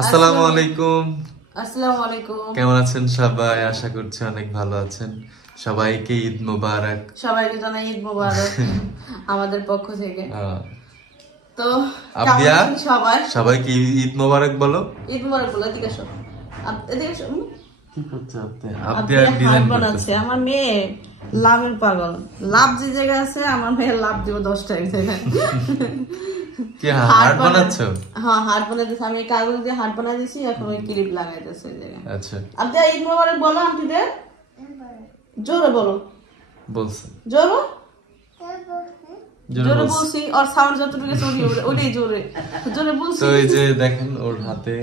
আসসালামু আলাইকুম। আসসালামু আলাইকুম। কেমন আছেন সবাই? আশা করছি অনেক ভালো আছেন। সবাইকে ঈদ মোবারক। সবাইকে জানাই ঈদ মোবারক আমাদের পক্ষ থেকে। তো কেমন আব্দিয়া, আছেন সবাই? সবাইকে ঈদ মোবারক বলো। ঈদ মোবারক বলো। এদিকে আসো, এদিকে আসো। কি করছে আপনি? আব্দিয়া ডিজাইন বানাচ্ছে। আমার মেয়ে লাভের পাগল। লাভ যে জায়গায় আছে আমার মেয়ে লাভ দিব 10টা এক জায়গায়। কি হার্ট বানাচ্ছো? হ্যাঁ, হার্ট বানাইতেছে। আমি কাগজ দিয়ে হার্ট বানাই দিয়েছি, এখন ওই ক্লিপ লাগাইতেছে এই জায়গায়। আচ্ছা, আব্দিয়া ঈদ মোবারক বলো আন্টিদের। জোরে বলো। বলছে জোরে জোরে বলছে। বলছি, আর সাউন্ড যতটুকু চলি ওটাই জোরে জোরে বলছি। তো এই যে দেখেন ওর হাতে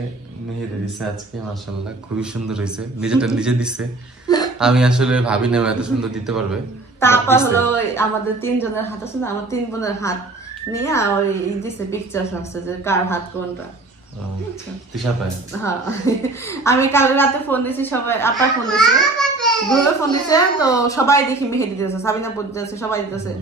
মেহেদি দিছে আজকে, মাশাআল্লাহ খুবই সুন্দর হয়েছে। নিজেটা নিজে দিছে, আমি আসলে ভাবি না এত সুন্দর দিতে পারবে। তারপর হলো আমাদের 3 জনের হাত আছে না, আমার 3 বোনের হাত নিয়ে ওই দিছে পিকচার আসছে যে কার হাত কোনটা। হ্যাঁ, আমি কাল রাতে ফোন দিছি, সবাই আপা ফোন দিছে, গ্রুপে ফোন দিছে, তো সবাই দেখি মেহেদি দিতেছে, সাবিনা পড়তেছে, সবাই দিতেছে।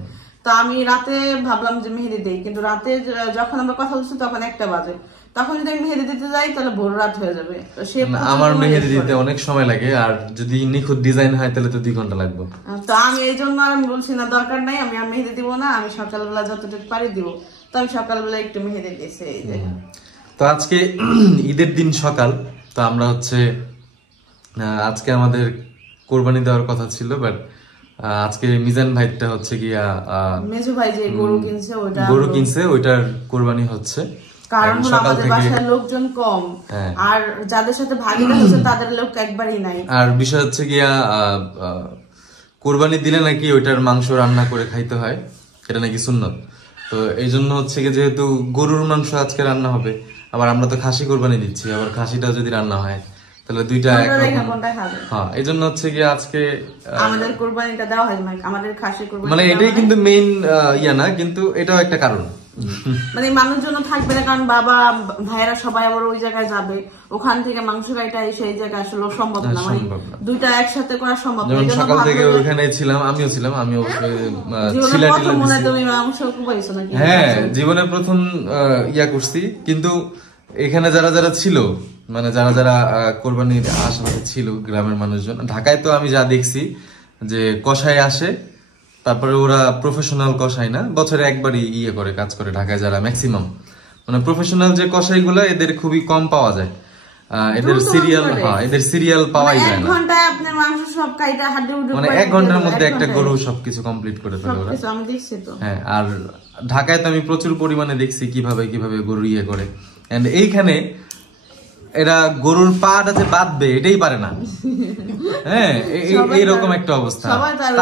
তো আমি রাতে ভাবলাম যে মেহেদি দেই, কিন্তু রাতে যখন আমরা কথা বলছি তখন 1টা বাজে। তখন যদি আমি মেহেদি দিতে যাই তাহলে ভোর রাত হয়ে যাবে। তো সে আমার মেহেদি দিতে অনেক সময় লাগে, আর যদি নিখুঁত ডিজাইন হয় তাহলে তো 2 ঘন্টা লাগবে। তো আমি এই জন্য আমি বলছি না, দরকার নাই, আমি আর মেহেদি দিব না, আমি সকালবেলা যতটুকু পারি দিব। তো আমি সকালবেলা একটু মেহেদি দিয়েছি এই যে। তো আজকে ঈদের দিন সকাল, তো আমরা হচ্ছে আজকে আমাদের কোরবানি দেওয়ার কথা ছিল, বাট আজকে মিজান ভাইটা হচ্ছে গিয়া মেজু ভাই যে গরু কিনছে ওইটার কোরবানি হচ্ছে। কারণ আমাদের বাসায় লোকজন কম, আর যাদের সাথে ভাগিদার হচ্ছে তাদের লোক একবারই নাই। আর বিষয় হচ্ছে গিয়া কোরবানি দিলে নাকি ওইটার মাংস রান্না করে খাইতে হয়, এটা নাকি সুন্নত। তো এই জন্য হচ্ছে কি, যেহেতু গরুর মাংস আজকে রান্না হবে, আবার আমরা তো খাসি কোরবানি দিচ্ছি, আবার খাসিটা যদি রান্না হয় তাহলে দুইটা হ্যাঁ, এই জন্য হচ্ছে কি আজকে আমাদের কোরবানিটা দেওয়া হয়, আমাদের খাসি কোরবানি মানে এটাই কিন্তু মেইন ইয়া না, কিন্তু এটাও একটা কারণ। মানে মানুষজন থাকবে না, কারণ বাবা ভাইয়েরা সবাই আবার ওই জায়গায় যাবে, ওখান থেকে মাংস কাইটা এসে এই জায়গায় আসলে সম্ভব না, মানে দুইটা একসাথে করা সম্ভব না। যেমন সকাল থেকে ওখানে ছিলাম, আমিও ছিলাম, আমিও হ্যাঁ জীবনে প্রথম ইয়া করছি। কিন্তু এখানে যারা যারা ছিল, মানে যারা যারা কোরবানির আশেপাশে ছিল গ্রামের মানুষজন, ঢাকায় তো আমি যা দেখছি যে কষাই আসে, তারপরে ওরা প্রফেশনাল কষাই না, বছরে একবারই ইয়ে করে কাজ করে। ঢাকায় যারা ম্যাক্সিমাম মানে প্রফেশনাল যে কষাই গুলো, এদের খুবই কম পাওয়া যায়। এদের সিরিয়াল পাওয়াই যায় না, মানে 1 ঘন্টার মধ্যে একটা গরু সবকিছু কমপ্লিট করে ফেলে ওরা। হ্যাঁ, আর ঢাকায় তো আমি প্রচুর পরিমাণে দেখছি কিভাবে কিভাবে গরু ইয়ে করে। এন্ড এইখানে এরা গরুর পাটা যে বাঁধবে এটাই পারে না। হ্যাঁ, এইরকম একটা অবস্থা।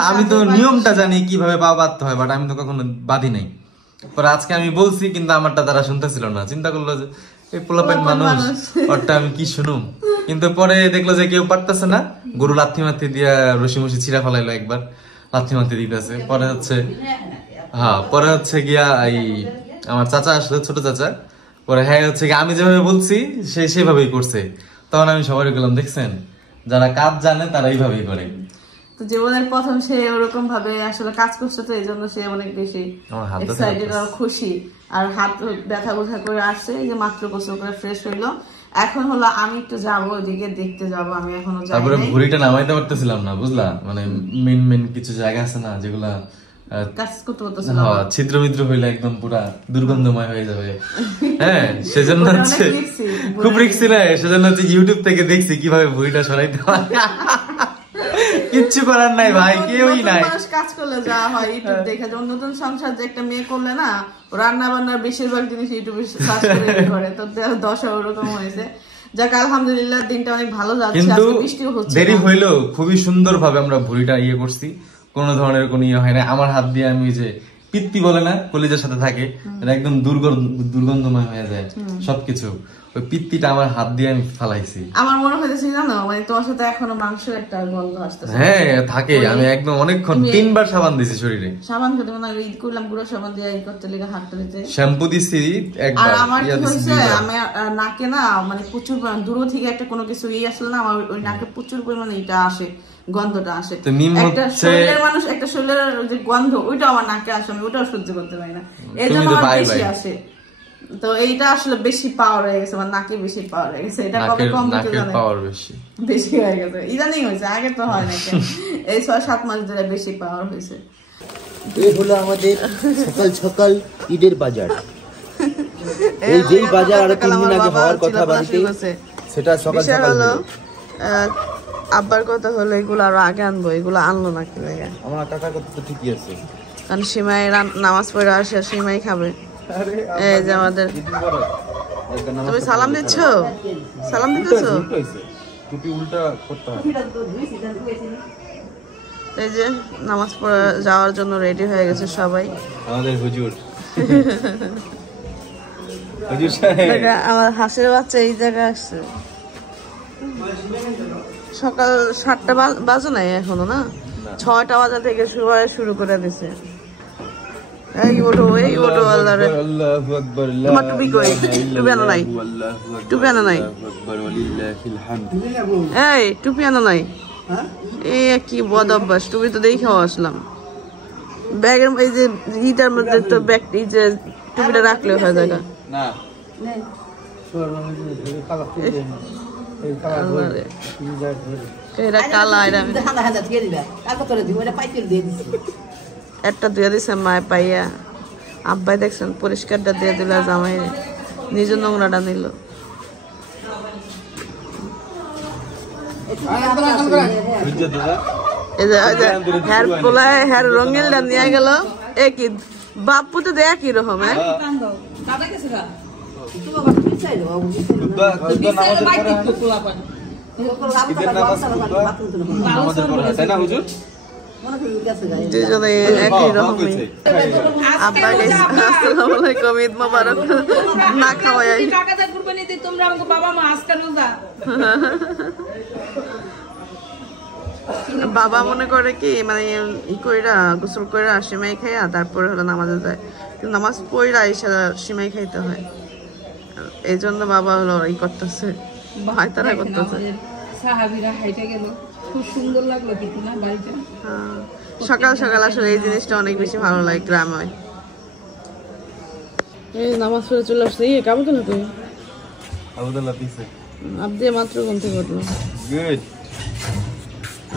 আমি তো নিয়মটা জানি কিভাবে পা বাঁধতে হয়, বাট আমি তো কখনো বাঁধি নাই। পরে আজকে আমি বলছি, কিন্তু আমারটা তারা শুনতেছিল না, চিন্তা করলো যে এই পোলাপেন মানুষ, ওরটা আমি কি শুনুম। কিন্তু পরে দেখলো যে কেউ পারতেছে না, গরু লাথি মাথি দিয়া রশি মশি ছিঁড়া ফেলাইলো, একবার লাথি মাথি দিতেছে। পরে হচ্ছে গিয়া এই আমার চাচা আসলে, ছোট চাচা, পরে হ্যাঁ হচ্ছে আমি যেভাবে বলছি সে সেভাবেই করছে। তখন আমি সবাই গেলাম, দেখছেন যারা কাজ জানে তারা এইভাবেই করে। তো জীবনের প্রথম সে ওরকম ভাবে আসলে কাজ করছে, তো এই জন্য সে অনেক বেশি এক্সাইটেড আর খুশি। আর হাত ব্যথা বোঝা করে আসছে, যে মাত্র গোসল করে ফ্রেশ হইলো। এখন হলো আমি একটু যাবো ওদিকে, দেখতে যাবো। আমি এখনো যাই, তারপরে ভুঁড়িটা নামাইতে পারতেছিলাম না, বুঝলা, মানে মেন কিছু জায়গা আছে না যেগুলা ছিদ্র মিদ্র হইলে একদম পুরা দুর্গন্ধময় হয়ে যাবে। হ্যাঁ, সেজন্য হচ্ছে খুব রিস্কি না, সেজন্য হচ্ছে ইউটিউব থেকে দেখছি কিভাবে ভুঁড়িটা সরাইতে হয়। কিচ্ছু করার নাই ভাই, কেউই নাই। কাজ করলে যা হয় ইউটিউব দেখে, যেমন নতুন সংসার যে একটা মেয়ে করলে না, রান্না বান্নার বেশিরভাগ জিনিস ইউটিউবে সার্চ করে তো 10 ওরকম হয়েছে। যাক আলহামদুলিল্লাহ, দিনটা অনেক ভালো যাচ্ছে। কিন্তু বৃষ্টিও হচ্ছে, দেরি হইলেও খুবই সুন্দর ভাবে আমরা ভুঁড়িটা ইয়ে করছি, কোনো ধরনের কোনো ইয়ে হয় না। আমার হাত দিয়ে আমি যে পিত্তি বলে না, কলিজার সাথে থাকে, এটা একদম দুর্গন্ধময় হয়ে যায় সবকিছু। ওই পিত্তিটা আমার হাত দিয়ে আমি ফালাইছি। আমার মনে হইতেছে জানো, মানে তোমার সাথে এখনো মাংসের একটা গন্ধ আসতেছে। হ্যাঁ থাকে, আমি একদম অনেকক্ষণ 3 বার সাবান দিছি শরীরে। সাবান খেতে মানে ঈদ করলাম, গুঁড়ো সাবান দিয়ে ঈদ করতে লেগে হাতটা দিতে শ্যাম্পু দিছি একবার। আর আমার কি হয়েছে, আমি নাকে না মানে প্রচুর দূর থেকে একটা কোনো কিছু আসলে না, আমার ওই নাকে প্রচুর পরিমাণে এটা আসে, গন্ধটা আসে। একটা শরীরের মানুষ, একটা শরীরের যে গন্ধ, ওইটা আমার নাকে আসে, আমি ওটাও সহ্য করতে পারি না, এই জন্য আমার বেশি আসে। তো এইটা আসলে বেশি পাওয়ার হয়ে গেছে, আমার নাকে বেশি পাওয়ার হয়ে গেছে। এটা কবে কম হতে জানে, পাওয়ার বেশি হয়ে গেছে, ইদানিং হয়েছে, আগে তো হয় না। এই 6-7 মাস ধরে বেশি পাওয়ার হয়েছে। এই হলো আমাদের সকাল সকাল ঈদের বাজার। এই যেই বাজার আরো 3 দিন আগে হওয়ার কথা বাড়িতে, সেটা সকাল সকাল হলো। আব্বার কথা হলো এগুলো আরো আগে আনবো, এগুলো আনলো না কি লাগে। আমার কাকার কথা তো ঠিকই আছে, কারণ সীমাই নামাজ পড়ে আসে, সীমাই খাবে। এই যে আমাদের, তুমি সালাম দিচ্ছ, সালাম দিতেছো, টুপি উল্টা করতে হয়। এই যে নামাজ পড়ে যাওয়ার জন্য রেডি হয়ে গেছে সবাই। আমাদের হুজুর আমার হাঁসের বাচ্চা এই জায়গায় আসছে। সকাল 7টা বাজে নাই এখনো, না 6টা বাজা থেকে শুরু করে দিছে। এই ওঠো আল্লাহ রে, তোমার টুপি কই? টুপি আনো নাই, টুপি আনো নাই, এই টুপি আনো নাই। এ কি বদ অভ্যাস, টুপি তো দেখেও আসলাম ব্যাগের, এই যে ইটার মধ্যে তো ব্যাগ, এই যে টুপিটা রাখলে হয়ে জায়গা না। এটা কালা, একটা দিয়ে দিছে মায় পাইয়া, আব্বাই দেখছেন পরিষ্কারটা দিয়ে দিল, জামাই নিজের নোংরাটা নিল। হ্যার রঙিলটা নিয়ে গেল, একই বাপু তো দেয়া কি রকম। দুজনে একই রকমই। আব্বা গেছে, আসসালামু আলাইকুম, ঈদ মোবারক, না খাওয়াই। বাবা মনে করে কি মানে ই কইরা গোসল কইরা সিমাই খাইয়া তারপরে হলো নামাজে যায়, কিন্তু নামাজ পড়া এসে সিমাই খাইতে হয়। এই জন্য বাবা হলো ই করতেছে, ভাইতারা করতেছে। সাহাবীরা হাইটে গেল, খুব সুন্দর লাগলো কিন্তু না বাড়িটা। সকাল সকাল আসলে এই জিনিসটা অনেক বেশি ভালো লাগে গ্রামে। এই নামাজ পড়ে চলে আসছে। এই কাবুতলা কই? কাবুতলা পিছে আপনি মাত্র ঘুম থেকে উঠলো। গুড।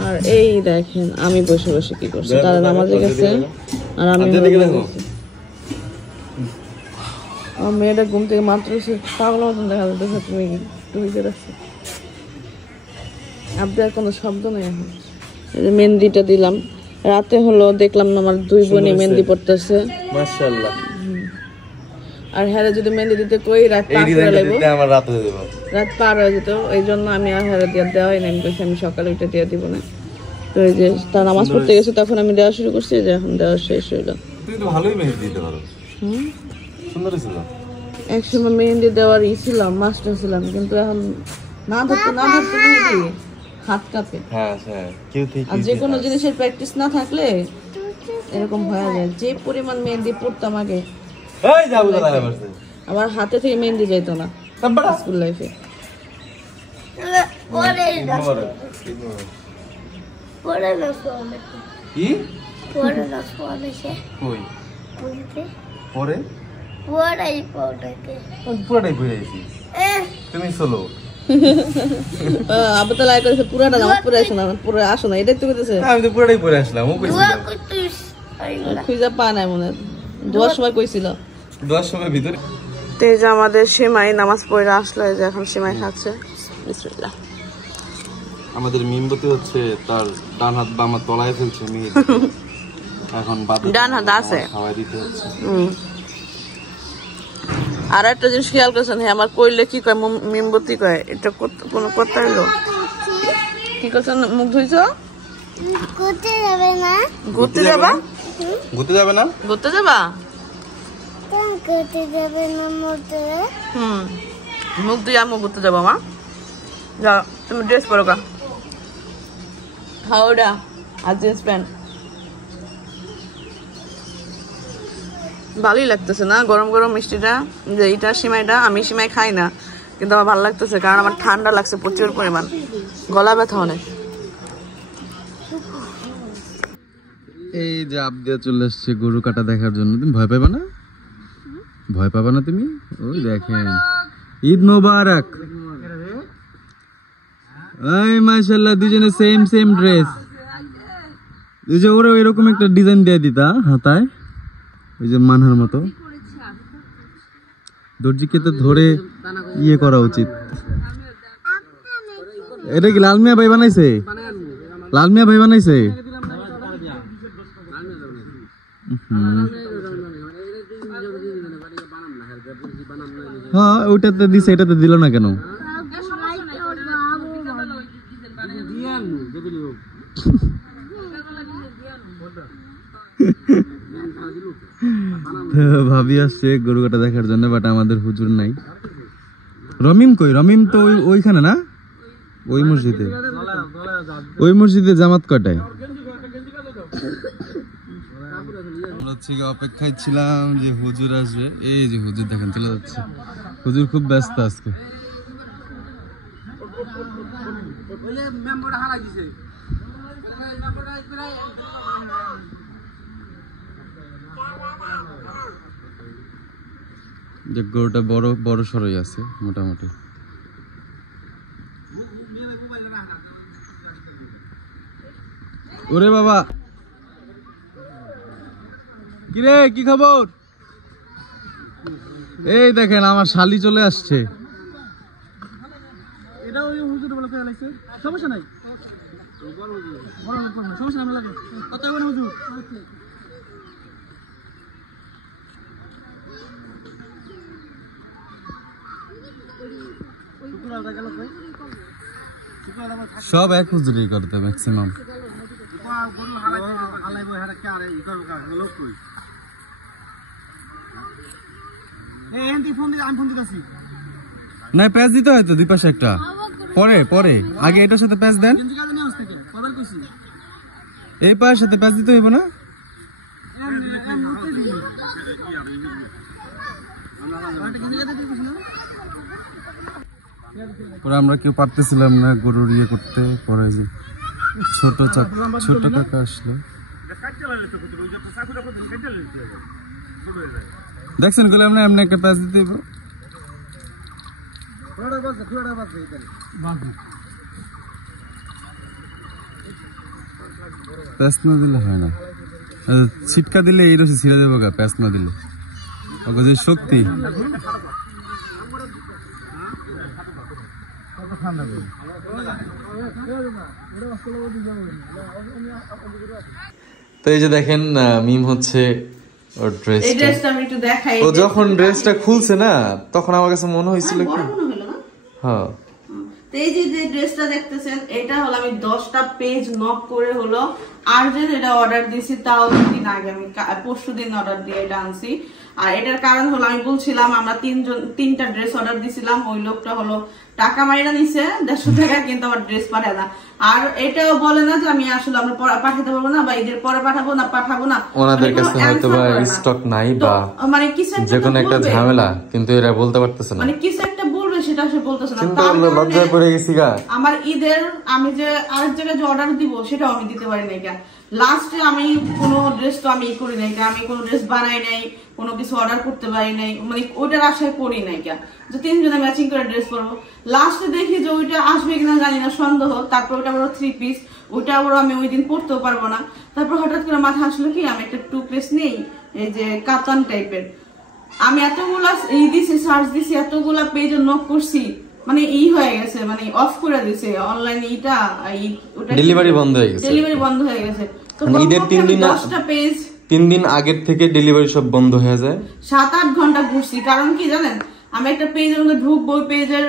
আর এই দেখেন আমি বসে বসে কি করছি, তারা নামাজে গেছে আর আমি আমার মেয়েটা ঘুম থেকে মাত্র পাগল মতন দেখা যাচ্ছে। তুমি টুপিতে রাখছো, আপনার কোনো শব্দ নেই এখন। মেহেন্দিটা দিলাম রাতে, হলো দেখলাম না আমার 2 বোনই মেহেন্দি পড়তেছে, মাশাআল্লাহ। আর হ্যাঁ যদি মেহেন্দি দিতে কই রাত পার হয়ে লাগবে, আমার রাত হয়ে যাবে, রাত পার হয়ে যেত। এই জন্য আমি আর হ্যাঁ দেওয়াই না, আমি কইছি আমি সকালে উঠে দিয়ে দিব না। তো এই যে তার নামাজ পড়তে গেছে তখন আমি দেওয়া শুরু করছি, যে এখন দেওয়া শেষ হইলো। তুই তো ভালোই মেহেন্দি দিতে পারো, সুন্দর ছিল। একসময় মেহেন্দি দেওয়ার ছিলাম, মাস্টার ছিলাম, কিন্তু এখন না ধরতে মেহেন্দি হাত কাঁপে। আর যে কোনো জিনিসের প্র্যাকটিস না থাকলে এরকম হয়ে যায়। যে পরিমাণ মেহেন্দি পড়তাম আগে, আমার হাতে থেকে মেহেন্দি যেত না স্কুল লাইফে। আবার তো লাইক করেছে পুরাটা নামাজ পড়ে আসো না, পুরো আসো না, এটাই তো কইতেছে। আমি তো পুরাটাই পড়ে আসলাম, ও কইছিল খুঁজা পা নাই মনে, দোয়ার সময় কইছিল, দোয়ার সময় ভিতরে। তেজ আমাদের সেমাই নামাজ পড়ে আসলো, এই যে এখন সেমাই খাচ্ছে। বিসমিল্লাহ। আমাদের মিমবতি হচ্ছে তার ডান হাত বাম হাত তলায় ফেলছে মেয়ে, এখন ডান হাত আছে খাওয়াই দিতে হচ্ছে। আর একটা জিনিস খেয়াল করছেন, হ্যাঁ আমার কইলে কি কয় মিমবতি কয়, এটা কোনো কথা হইলো? কি করছেন, মুখ ধুইছ? ঘুরতে যাবে না? ঘুরতে যাবা? ঘুরতে যাবে না? ঘুরতে যাবা? ঘুরতে যাবে না মোটে? মুখ ধুই আমি ঘুরতে যাবো। মা যা, তুমি ড্রেস পরো কা, হাওড়া আর জিন্স প্যান্ট। ভালোই লাগতেছে না গরম গরম মিষ্টিটা, যে এইটা সিমাইটা। আমি সিমাই খাই না, কিন্তু আমার ভালো লাগতেছে, কারণ আমার ঠান্ডা লাগছে প্রচুর পরিমাণ, গলা ব্যথা অনেক। এই যে আপ দিয়ে চলে আসছে গরু কাটা দেখার জন্য। তুমি ভয় পাবে না? ভয় পাবা না তুমি? ওই দেখেন, ঈদ মোবারক। এই মাশাআল্লাহ, দুজনে সেম সেম ড্রেস। এই যে ওরা এরকম একটা ডিজাইন দিয়ে দিতা হাতায়, ওই যে মানহার মতো। দর্জিকে তো ধরে ইয়ে করা উচিত। এটা কি লালমিয়া ভাই বানাইছে? লালমিয়া ভাই বানাইছে? হ্যাঁ, ওইটাতে দিছে, এটাতে দিল না কেন? ভাবি আসছে গরু কাটা দেখার জন্য, বাট আমাদের হুজুর নাই। রমিম কই? রমিম তো ওইখানে না, ওই মসজিদে। ওই মসজিদে জামাত কটায়? অপেক্ষায় ছিলাম যে হুজুর আসবে। এই যে হুজুর দেখেন চলে যাচ্ছে। হুজুর খুব ব্যস্ত আজকে। যে গরুটা বড় বড় সরই আছে মোটামুটি। ওরে বাবা, কিরে কি খবর? এই দেখেন আমার শালি চলে আসছে। এটা ওই হুজুর বলে ফেলাইছে, সমস্যা নাই, সমস্যা না লাগে। কত বড় হুজুর? সব এক হুজুরি করতে ম্যাক্সিমাম। না, প্যাচ দিতে হয় তো দুই পাশে একটা। পরে পরে আগে এটার সাথে প্যাচ দেন, এই পায়ের সাথে প্যাচ দিতে হইব না? পরে আমরা কেউ পারতেছিলাম না গরুর ইয়ে করতে। পরে যে ছোট কাকা আসলো, দেখছেন গেলে আমরা এমনি একটা প্যাচ দিতে হইব। প্যাচ না দিলে হয় না, ছিটকা দিলে এই রসি ছিঁড়ে দেবো গা। প্যাচ না দিলে যে শক্তি। তো এই যে দেখেন মিম হচ্ছে ওর ড্রেসটা। আমি একটু দেখাই। ও যখন ড্রেসটা খুলছে না, তখন আমার কাছে মনে হয়েছিল কি, হ্যাঁ, এই যে ড্রেসটা দেখতেছেন, এটা হলো আমি 10টা পেজ নক করে হলো আর্জেন্ট এটা অর্ডার দিয়েছি। তাও 2 দিন আগে, আমি পরশু দিন অর্ডার দিয়ে এটা আনছি। আর এটার কারণ হলো আমি বলছিলাম আমরা 3টা ড্রেস অর্ডার দিছিলাম। ওই লোকটা হলো টাকা মাইরা নিছে 150 টাকা, কিন্তু আমার ড্রেস পাঠায় না। আর এটাও বলে না যে আমি আসলে আমরা পাঠাতে পারবো না, বা ঈদের পরে পাঠাবো না। ওনাদের কাছে হয়তো বা স্টক নাই বা মানে কিছু যে কোনো একটা ঝামেলা, কিন্তু এরা বলতে পারতেছে না। মানে কিছু একটা বলবে সেটা সে বলতেছে না। লজ্জায় পড়ে গেছি গা। আমার ঈদের আমি যে আরেক জায়গায় যে অর্ডার দিব সেটাও আমি দিতে পারি নাই। লাস্টে আমি কোনো ড্রেস তো আমি করি নাই, আমি কোনো ড্রেস বানাই নাই, কোনো কিছু অর্ডার করতে পারি নাই, মানে ওইটার আশায় করি নাই যে 3 জনে ম্যাচিং করে ড্রেস পরবো। লাস্টে দেখি যে ওইটা আসবে কিনা জানি না, সন্দেহ। তারপর ওইটা আবার 3 পিস, ওইটা আবার আমি ওই দিন পরতেও পারবো না। তারপর হঠাৎ করে মাথা আসলো কি আমি একটা 2 পিস নেই, এই যে কাতান টাইপের। আমি এতগুলা দিছি, সার্চ দিছি, এতগুলা পেজে নক করছি, মানে হয়ে গেছে, মানে অফ করে দিছে অনলাইনে। ডেলিভারি বন্ধ হয়ে গেছে। তো ঈদের 3 দিন 10টা পেজ 3 দিন আগের থেকে ডেলিভারি সব বন্ধ হয়ে যায়। 7-8 ঘন্টা ঘুরছি। কারণ কি জানেন, আমি একটা পেজের মধ্যে ঢুকবো, পেজের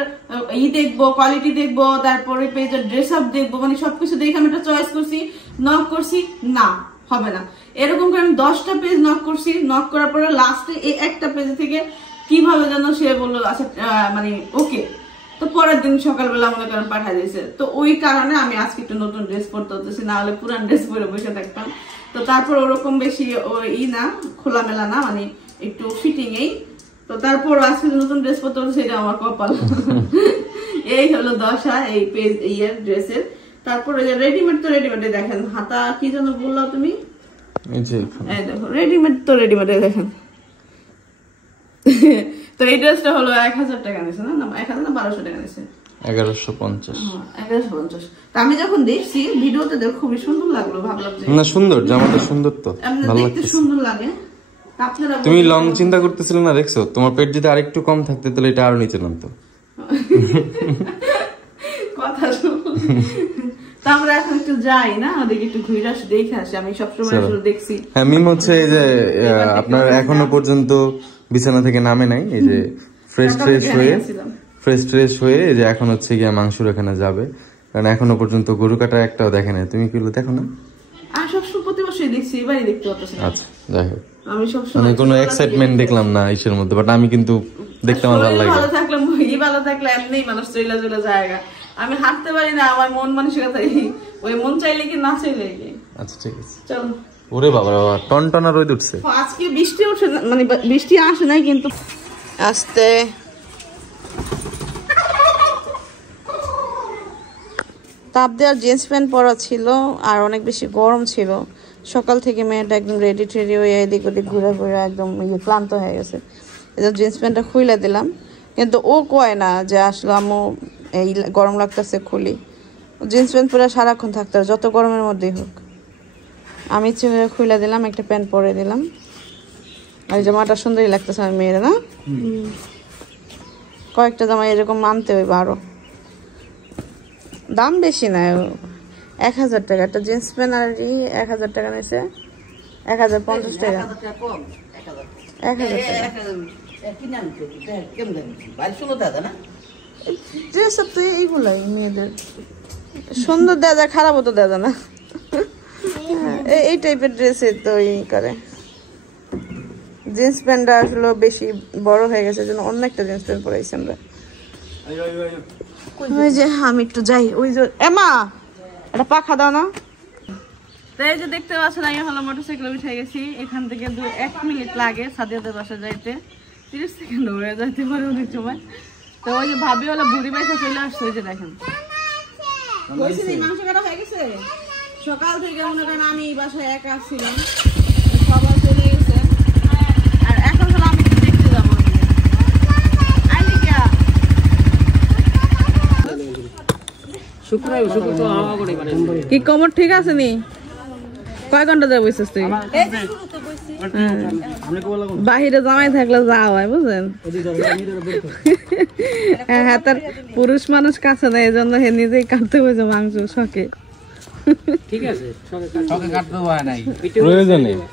দেখবো, কোয়ালিটি দেখবো, তারপরে পেজের ড্রেস আপ দেখবো, মানে সবকিছু দেখে আমি একটা চয়েস করছি, নক করছি, না হবে না। এরকম করে আমি 10টা পেজ নক করছি। নক করার পরে লাস্টে এই একটা পেজ থেকে কিভাবে যেন সে বললো আচ্ছা মানে ওকে। তো পরের দিন সকালবেলা মনে করেন পাঠিয়ে দিয়েছে। তো ওই কারণে আমি আজকে একটু নতুন ড্রেস পরতে হতেছি, না হলে পুরান ড্রেস পরে বসে থাকতাম। তো তারপর ওরকম বেশি না, খোলামেলা না, মানে একটু ফিটিং এই। তো তারপর আজকে নতুন ড্রেস পরতে হতেছে, এটা আমার কপাল। এই হলো দশা এই পেজ ইয়ের ড্রেসের। তারপরে রেডিমেড তো রেডিমেডে দেখেন, হাতা কি যেন বললো তুমি, এই দেখো রেডিমেড তো রেডিমেডে দেখেন, তো এই ড্রেসটা হলো 1000 টাকা নিয়েছে না 1000 না 1200 টাকা নিয়েছে 1150। 1150। আমি যখন দেখছি ভিডিওতে দেখো খুবই সুন্দর লাগলো, ভাবলাম যে না সুন্দর, জামাটা সুন্দর তো, ভালো লাগছে, সুন্দর লাগে। তুমি লং চিন্তা করতেছিলে না, দেখছো তোমার পেট যদি আরেকটু কম থাকতে তাহলে এটা আরো নিচে নামতো। কথা তো আমরা এখন একটু যাই না, ওদিকে একটু ঘুরে আসি, দেখে আসি। আমি সবসময় আসলে দেখছি। হ্যাঁ মিম হচ্ছে এই যে আপনার এখনো পর্যন্ত বিছানা থেকে নামে নাই, এই যে ফ্রেশ হয়ে এই যে এখন হচ্ছে গিয়ে মাংসুর এখানে যাবে, কারণ এখনো পর্যন্ত গরু কাটা একটাও দেখে নাই। তুমি কি দেখো না? আমি সবসময় প্রতি বছরই দেখছি, এবারই দেখতে পাচ্ছি। আচ্ছা যাই হোক, আমি সবসময় মানে কোনো এক্সাইটমেন্ট দেখলাম না ইসের মধ্যে, বাট আমি কিন্তু দেখতে আমার ভালো লাগে। ভালো থাকলে ভালো থাকলে এমনিই মানুষ চলে জায়গা। আমি হাঁটতে পারি না, আমার মন মানসিকতা ওই মন চাইলে কি না চাইলে কি। আচ্ছা ঠিক আছে চলো। ওরে বাবা টনটনা রোদ উঠছে। আজকে বৃষ্টি উঠে মানে বৃষ্টি আসে নাই, কিন্তু আস্তে তাপ দেওয়ার জিন্স প্যান্ট পরা ছিল আর অনেক বেশি গরম ছিল। সকাল থেকে মেয়েটা একদম রেডি ট্রেডি হয়ে এদিক ওদিক ঘুরে ঘুরে একদম ক্লান্ত হয়ে গেছে। এই জিন্স প্যান্টটা খুলে দিলাম, কিন্তু ও কয় না যে আসলে আম্মু এই গরম লাগতেছে খুলি। জিন্স প্যান্ট পরে সারাক্ষণ থাকতে হবে, যত গরমের মধ্যেই হোক। আমি ইচ্ছে করে খুলে দিলাম, একটা প্যান্ট পরে দিলাম। আর এই জামাটা সুন্দরই লাগতেছে আমার মেয়ের না। কয়েকটা জামা এরকম আনতে হইবে আরো। দাম বেশি না, 1000 টাকা একটা জিন্স প্যান্ট। আর 1000 টাকা নিয়েছে, 1050 টাকা। 1000 ড্রেস তো এইগুলাই মেয়েদের সুন্দর দেওয়া যায়, খারাপও তো দেওয়া যায় না। এই টাইপের ড্রেসে তো করে। জিন্স প্যান্টটা আসলে বেশি বড় হয়ে গেছে, জন্য অন্য একটা জিন্স প্যান্ট পরাইছি আমরা। ওই যে আমি একটু যাই, ওই যে এমা একটা পাখা দাও না। এই যে দেখতে পাচ্ছেন, আমি হলো মোটরসাইকেল উঠে গেছি। এখান থেকে 1 মিনিট লাগে সাদিয়াদের বাসা যাইতে, 30 সেকেন্ড হয়ে যাইতে পারে অনেক সময়। তো ওই যে ভাবি হলো বুড়ি বাইসা চলে আসছে, ওই যে দেখেন মাংস কাটা হয়ে গেছে। সকাল থেকে মনে করেন আমি বাসায় একা ছিলাম, সবাই চলে গেছে। আর এখন হলো আমি দেখতে যাবো। কি কমর ঠিক আছে নি? কয় ঘন্টা যাবো তুই? বাহিরে জামাই থাকলে যাওয়া হয়, বুঝলেন? হ্যাঁ তার পুরুষ মানুষ কাছে নেই, এই জন্য হে নিজেই কাটতে হয়েছে মাংস শখে।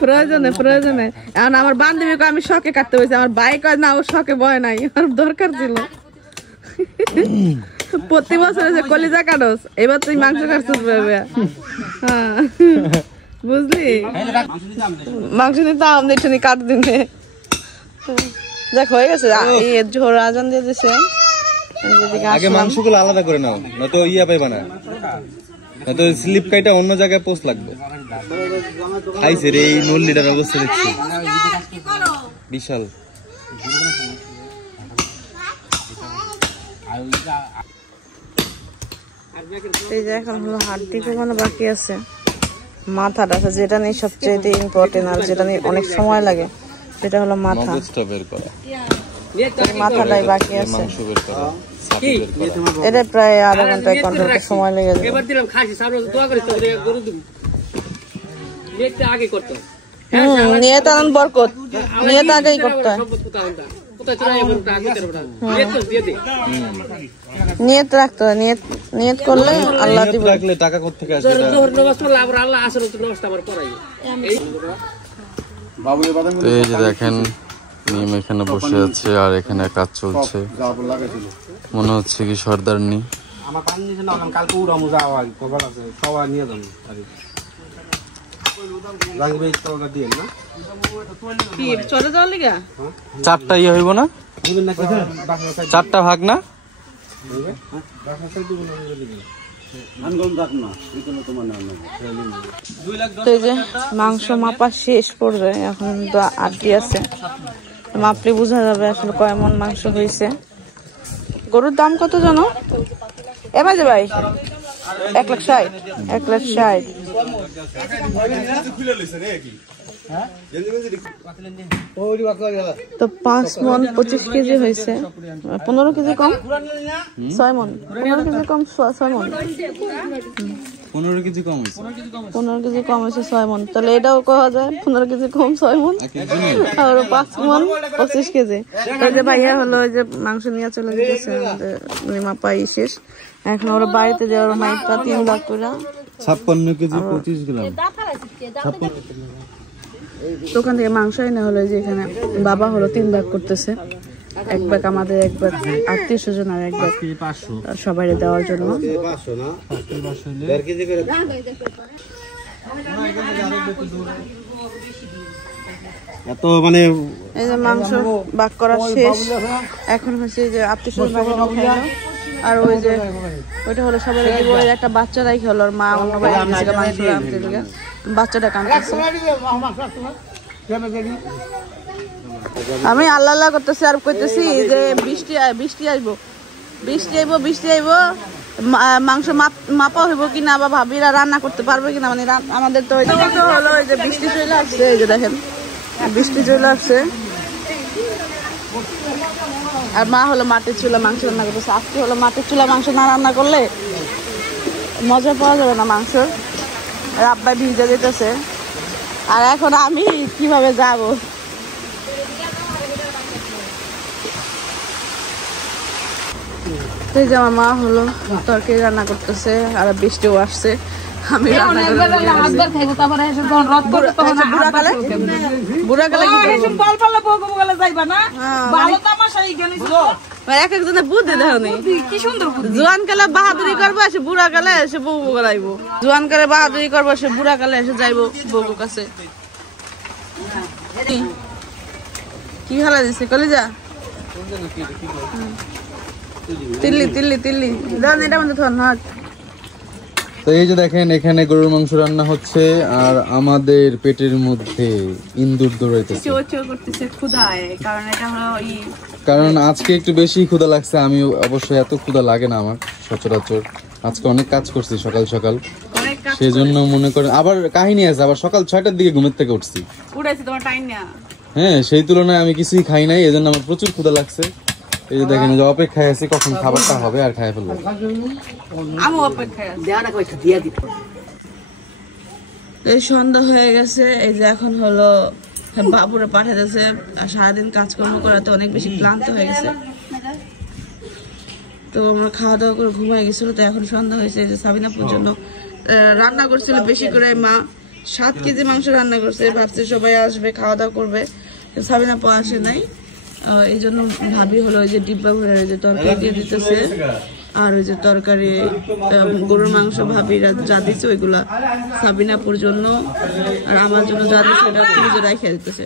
প্রয়োজনে এখন আমার বান্ধবীকে আমি শখে কাটতে হয়েছে, আমার ভাই কয় না ও শখে বয় নাই, আমার দরকার ছিল। প্রতি বছর কলিজা কাটস, এবার তুই মাংস কাটছিস হ্যাঁ বুঝলি? মাংস নিতে আমি একটু কাট দিনে দেখ হয়ে গেছে। ঝোর আজান দিয়ে দিছে, আগে মাংসগুলো আলাদা করে নাও, নয়তো ইয়া পাইবা না, নয়তো স্লিপ কাইটা অন্য জায়গায় পোস্ট লাগবে। খাইছে রে এই নল্লিটার অবস্থা দেখছি বিশাল। এই যে এখন হলো হাড্ডি কমানো বাকি আছে, মাথাটা যেটা নিয়ে সবচেয়ে ইম্পর্টেন্ট আর যেটা নিয়ে অনেক সময় লাগে, সেটা হলো মাথা। মাথাটাই বাকি আছে, এটা প্রায় আধা ঘন্টা 1 ঘন্টা সময় লেগে যাবে। নিয়ে তো বরকত নিয়ে তো আগেই করতে হয়, নিয়ত রাখতে হয়। নিয়ত করলে আল্লাহ দিবে। টাকা কোত্থেকে আসবে? এই যে দেখেন মিম এখানে বসে আছে আর এখানে কাজ চলছে, মনে হচ্ছে কি সর্দারনি। চারটা ইয়ে হইব না, 4টা ভাগ না? মাংস মাপা শেষ পড়বে, এখন তো আটটি আছে, মাপলে বোঝা যাবে আসলে কয় মন মাংস হয়েছে। গরুর দাম কত জানো এবার যে ভাই? 1,60,000। তো 5 মণ 25 কেজি হয়েছে, 15 কেজি কম 6 মণ, 15 কেজি কম 6 মণ, 15 কেজি কম হয়েছে, 15 কেজি কম হয়েছে 6 মণ। তাহলে এটাও কওয়া যায় 15 কেজি কম 6 মণ, আর 5 মণ 25 কেজি। ওই যে ভাইয়া হলো ওই যে মাংস নিয়ে চলে গেছে, আমাদের মাপাই শেষ। এখন ওরা বাড়িতে যাওয়ার মাইকটা 3 লাখ করে 56 কেজি 25 গ্রাম। দোকান থেকে মাংস এনে হলো যে এখানে বাবা হলো 3 ভাগ করতেছে, 1 ভাগ আমাদের, 1 ভাগ আত্মীয় স্বজন, আর 1 ভাগ সবাই দেওয়ার জন্য। এত মানে এই যে মাংস ভাগ করা শেষ, এখন হচ্ছে যে আত্মীয় স্বজন আর ওই যে ওইটা হলো সবাই দিব। একটা বাচ্চা রাখি হলো, আর মা অন্য বাইরে গেছে মাংস আনতে দিকে, বাচ্চাটা কাঁদতেছে। আমি আল্লাহ আল্লাহ করতেছি আর কইতেছি যে বৃষ্টি আইবো, বৃষ্টি আইবো, মাংস মাপা হইব কিনা বা ভাবিরা রান্না করতে পারবে কিনা, মানে আমাদের তো হলো যে বৃষ্টি চলে আসছে। এই যে দেখেন বৃষ্টি চলে আসছে, আর মা হলো মাটির চুলা মাংস রান্না করতেছে। আজকে হলো মাটির চুলা মাংস না রান্না করলে মজা পাওয়া যাবে না মাংসর। আব্বা ভিজে যেতেছে, আর এখন আমি কিভাবে যাব? এই যে আমার মা হলো তরকারি রান্না করতেছে, আর বৃষ্টিও আসছে। আমি এক একজনের বুদ্ধি দেখো নি, কি সুন্দর জোয়ান কালে বাহাদুরি করবো, এসে বুড়া কালে এসে বউ করাইবো, জোয়ান কালে বাহাদুরি করবো, এসে বুড়া কালে এসে যাইবো বউ কাছে। কি খেলা দিচ্ছে কলিজা? তিল্লি দাঁড়ান, এটা মধ্যে ধর না। তো এই যে দেখেন এখানে গরুর মাংস রান্না হচ্ছে, আর আমাদের পেটের মধ্যে ইন্দুর দৌড়াইতেছে, কারণ আজকে একটু বেশি ক্ষুধা লাগছে। আমি অবশ্যই এত ক্ষুধা লাগে না আমার সচরাচর, আজকে অনেক কাজ করছি সকাল সকাল, সেই জন্য মনে করেন আবার কাহিনী আছে। আবার সকাল 6টার দিকে ঘুমের থেকে উঠছি, হ্যাঁ, সেই তুলনায় আমি কিছুই খাই নাই, এজন্য আমার প্রচুর ক্ষুধা লাগছে। এই যে দেখেন যে অপেক্ষায় আছি কখন খাবারটা হবে আর খাই ফেলবো। এই সন্ধ্যা হয়ে গেছে, এই যে এখন হলো বাবুরে পাঠাতেছে, সারাদিন কাজকর্ম করাতে অনেক বেশি ক্লান্ত হয়ে গেছে। তো আমরা খাওয়া দাওয়া করে ঘুমাই গেছিল, তো এখন সন্ধ্যা হয়েছে। এই যে সাবিনাপুর জন্য রান্না করছিল বেশি করে, মা 7 কেজি মাংস রান্না করছে, ভাবছে সবাই আসবে খাওয়া দাওয়া করবে, সাবিনাপু আসে নাই। এই জন্য ভাবি হলো ওই যে ডিব্বা ভরে যে তরকারি দিয়ে দিতেছে, আর ওই যে তরকারি গরুর মাংস ভাবিরা যা দিচ্ছে ওইগুলা সাবিনাপুর জন্য, আর আমার জন্য যা দিচ্ছে ওটা ফ্রিজে রাখিয়ে দিতেছে।